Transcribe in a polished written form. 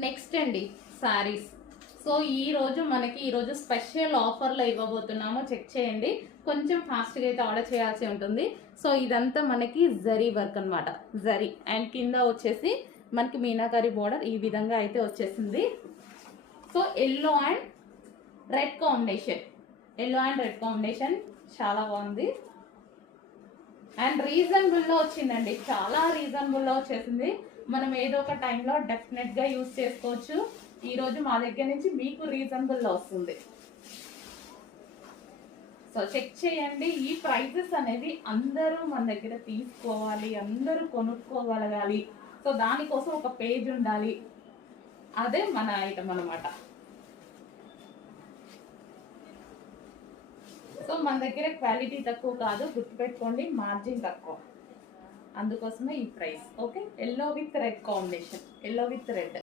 Next అండి saris. So ఈరోజు special ఆఫర్లో ఇవ్వబోతున్నామో చెక్ చేయండి. కొంచెం ఫాస్ట్గా అయితే ఆర్డర్ చేయాల్సి ఉంటుంది. సో ఇదంతా మనకి జరీ వర్క్ అనమాట. జరీ అండ్ కింద వచ్చేసి మనకి మీనాకారి బోర్డర్ ఈ విధంగా అయితే వచ్చేసింది. So yellow and red combination చాలా బాగుంది అండ్ రీజనబుల్లో వచ్చిందండి. చాలా రీజనబుల్లో వచ్చేసింది. మనం ఏదో ఒక టైంలో డెఫినెట్గా యూజ్ చేసుకోవచ్చు. ఈరోజు మా దగ్గర నుంచి మీకు రీజనబుల్లో వస్తుంది. సో చెక్ చేయండి. ఈ ప్రైజెస్ అనేవి అందరూ మన దగ్గర తీసుకోవాలి, అందరూ కొనుక్కోగలగాలి. సో దానికోసం ఒక పేజ్ ఉండాలి. అదే మన ఐటమ్ అనమాట. సో మన దగ్గర క్వాలిటీ తక్కువ కాదు, గుర్తుపెట్టుకోండి, మార్జిన్ తక్కువ. అందుకోసమే ఈ price. Okay, yellow with red combination, yellow with red.